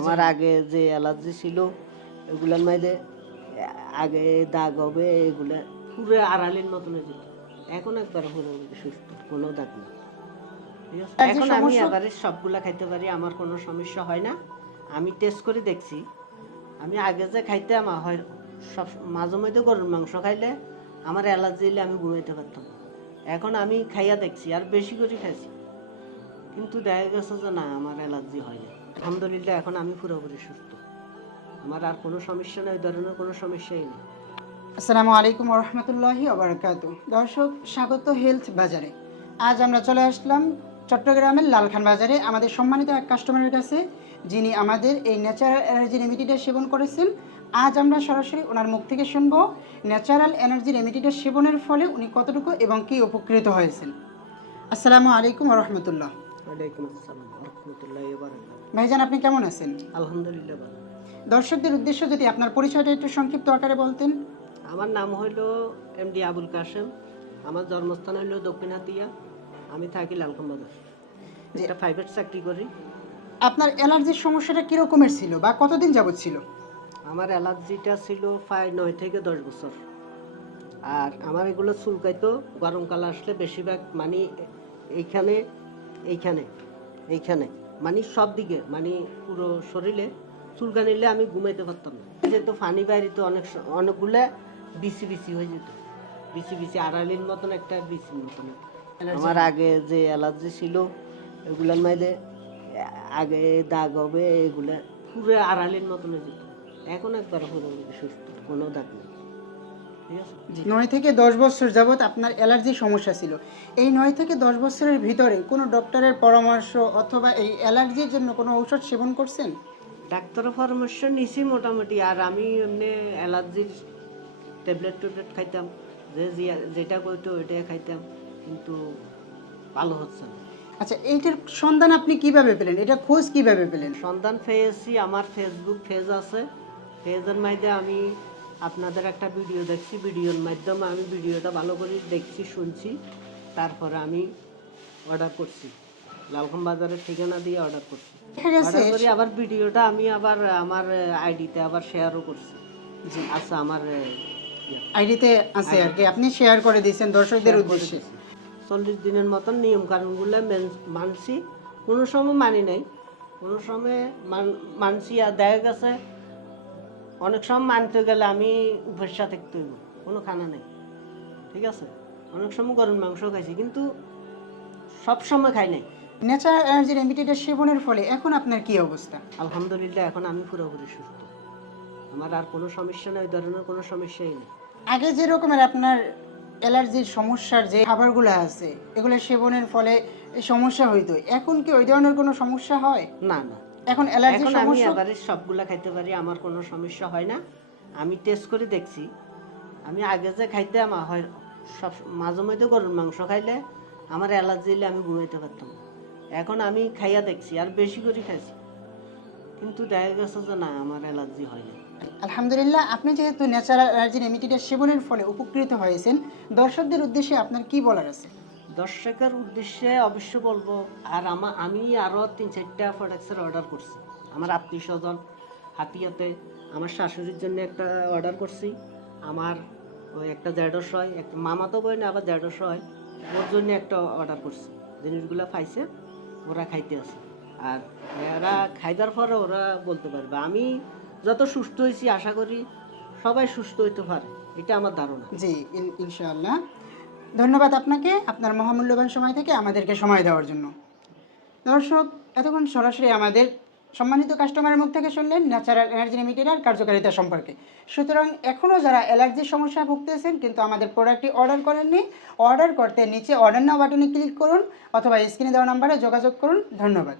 আমার আগে যে অ্যালার্জি ছিল এগুলোর মধ্যে আগে দাগ হবে, এগুলা পুরো আড়ালের মতন হয়ে যেত। এখন একবার পুরো সুস্থ, কোনো দাগ নেই। ঠিক আছে, এখন আমি এবারে সবগুলা খাইতে পারি, আমার কোনো সমস্যা হয় না। আমি টেস্ট করে দেখছি। আমি আগে যে খাইতাম হয় সব মাঝে মধ্যে গরুর মাংস খাইলে আমার অ্যালার্জি হলে আমি ঘুমাইতে পারতাম। এখন আমি খাইয়া দেখছি আর বেশি করে খাইছি, কিন্তু দেখা গেছে যে না, আমার অ্যালার্জি হয়নি। আলহামদুলিল্লাহ এখন আমি পুরোপুরি সুস্থ, আমার আর কোনো সমস্যা নেই, ধরনের কোনো সমস্যাই নেই। আসসালামু আলাইকুম রহমতুল্লাহি ওবারাকাতু। দর্শক, স্বাগত হেলথ বাজারে। আজ আমরা চলে আসলাম চট্টগ্রামের লালখান বাজারে আমাদের সম্মানিত এক কাস্টমারের কাছে, যিনি আমাদের এই ন্যাচারাল এনার্জি রেমিডিটা সেবন করেছেন। আজ আমরা সরাসরি ওনার মুখ থেকে শুনবো ন্যাচারাল এনার্জি রেমিডিটা সেবনের ফলে উনি কতটুকু এবং কী উপকৃত হয়েছেন। আসসালামু আলাইকুম রহমতুল্লাহ। ওয়ালাইকুম আসসালাম রহমতুল্লাহি ওয়া বারাকাতুহু। ভাইজান, আপনি কেমন আছেন? আলহামদুলিল্লাহ ভালো। দর্শকদের উদ্দেশ্যে যদি আপনার পরিচয়টা একটু সংক্ষিপ্ত আকারে বলতেন। আমার নাম হইল এমডি আবুল কাশেম। আমার জন্মস্থান হইল দক্ষিণ হাতিয়া। আমি থাকি লালখান বাজার, একটা প্রাইভেট চাকরি করি। আপনার অ্যালার্জির সমস্যাটা কীরকমের ছিল বা কতদিন যাবৎ ছিল? আমার অ্যালার্জিটা ছিল প্রায় 9 থেকে 10 বছর। আর আমার এগুলো চুলকাইতো গরমকাল আসলে বেশিরভাগ, মানে এইখানে এইখানে এইখানে মানে সব দিকে, মানে পুরো শরীরে চুলকানিলে আমি ঘুমাইতে পারতাম না। যেহেতু ফানি বাইরে অনেকগুলো বিসি বিসি হয়ে যেত, বিসি বিসি আড়ালির মতন একটা বিসির মতন। আমার আগে যে অ্যালার্জি ছিল এগুলোর মধ্যে আগে দাগ হবে, এগুলা পুরো আড়ালির মতন হয়ে যেত। এখন একবার পুরো সুস্থ, কোনো দাগ নেই। ঠিক আছে। 9 থেকে 10 বছর যাবৎ আপনার অ্যালার্জির সমস্যা ছিল। এই 9 থেকে 10 বছরের ভিতরে কোনো ডক্টরের পরামর্শ অথবা এই অ্যালার্জির জন্য কোনো ঔষধ সেবন করছেন? ডাক্তারের পরামর্শ নিছি মোটামুটি। আর আমি এমনি অ্যালার্জির ট্যাবলেট খাইতাম, যেটা কইতো ওইটাই খাইতাম, কিন্তু ভালো হচ্ছে না। আচ্ছা, এইটার সন্ধান আপনি কিভাবে পেলেন? এটা খোঁজ কিভাবে পেলেন? সন্ধান পেয়েছি, আমার ফেসবুক পেজ আছে। পেজের মাধ্যমে আমি আপনাদের একটা ভিডিও দেখছি, ভিডিওর মাধ্যমে আমি ভিডিওটা ভালো করে দেখছি, শুনছি, তারপরে আমি অর্ডার করছি। লালখান বাজারের ঠিকানা দিয়ে অর্ডার করছি। অর্ডার করি, আবার ভিডিওটা আমি আবার আমার আইডিতে আবার শেয়ারও করছি। আচ্ছা, আমার আইডিতে আছে আর কি, আপনি শেয়ার করে দিয়েছেন দর্শকদের উদ্দেশ্যে। 40 দিনের মতন নিয়ম কানুনগুলো মানছি, কোনো সময় মানি নাই, কোনো সময় মানছি। আর দেখা গেছে অনেক সময় মানতে গেলে আমি উপেক্ষা থাকতে হইব, কোনো খানা নেই। ঠিক আছে, অনেক সময় গরুর মাংস খাইছি, কিন্তু সব সময় খাই নাই। ন্যাচারাল এনার্জি রেমিডিটা সেবনের ফলে এখন আপনার কি অবস্থা? আলহামদুলিল্লাহ এখন আমি পুরোপুরি সুস্থ, আমার আর কোনো সমস্যা নেই, ধরনের কোনো সমস্যাই নেই। আগে যে রকমের আপনার অ্যালার্জির সমস্যার যে খাবারগুলো আছে এগুলো সেবনের ফলে এই সমস্যা হইতো, এখন কি ওই ধরনের কোনো সমস্যা হয়? না না, এখন অ্যালার্জির এখন আমি সমস্যা এবারে সবগুলা খাইতে পারি, আমার কোনো সমস্যা হয় না। আমি টেস্ট করে দেখছি। আমি আগে যে খাইতাম হয় সব মাঝে মধ্যে গরুর মাংস খাইলে আমার অ্যালার্জি হলে আমি ঘুমাইতে পারতাম না। এখন আমি খাইয়া দেখছি আর বেশি করে খাইছি, কিন্তু দেখা গেছে যে না, আমার অ্যালার্জি হয়নি। আলহামদুলিল্লাহ। আপনি যেহেতু ন্যাচারাল এনার্জি রেমিডিটা সেবনের ফলে উপকৃত হয়েছেন, দর্শকদের উদ্দেশ্যে আপনার কি বলার আছে? দর্শকের উদ্দেশ্যে অবশ্য বলবো, আর আমি আরও 3-4টা প্রোডাক্টসের অর্ডার করছি। আমার আত্মীয় স্বজন হাতিয়াতে, আমার শাশুড়ির জন্য একটা অর্ডার করছি, আমার ওই একটা দেড়শো হয়, একটা মামা তো বই না, আবার দেড়শো হয়, ওর জন্য একটা অর্ডার করছি। জিনিসগুলো খাইছে, ওরা খাইতে আছে। আর এরা খাইবার পরে ওরা বলতে পারবে। আমি যত সুস্থ হয়েছি, আশা করি সবাই সুস্থ হইতে পারে, এটা আমার ধারণা। জি, ইনশাআল্লাহ। ধন্যবাদ আপনাকে আপনার মহামূল্যবান সময় থেকে আমাদেরকে সময় দেওয়ার জন্য। দর্শক, এতক্ষণ সরাসরি আমাদের সম্মানিত কাস্টমারের মুখ থেকে শুনলেন ন্যাচারাল এনার্জি রেমিডিটার কার্যকারিতা সম্পর্কে। সুতরাং এখনও যারা অ্যালার্জির সমস্যায় ভুগতেছেন কিন্তু আমাদের প্রোডাক্টটি অর্ডার করেননি, অর্ডার করতে নিচে অর্ডার নাও বাটনে ক্লিক করুন অথবা স্ক্রিনে দেওয়া নাম্বারে যোগাযোগ করুন। ধন্যবাদ।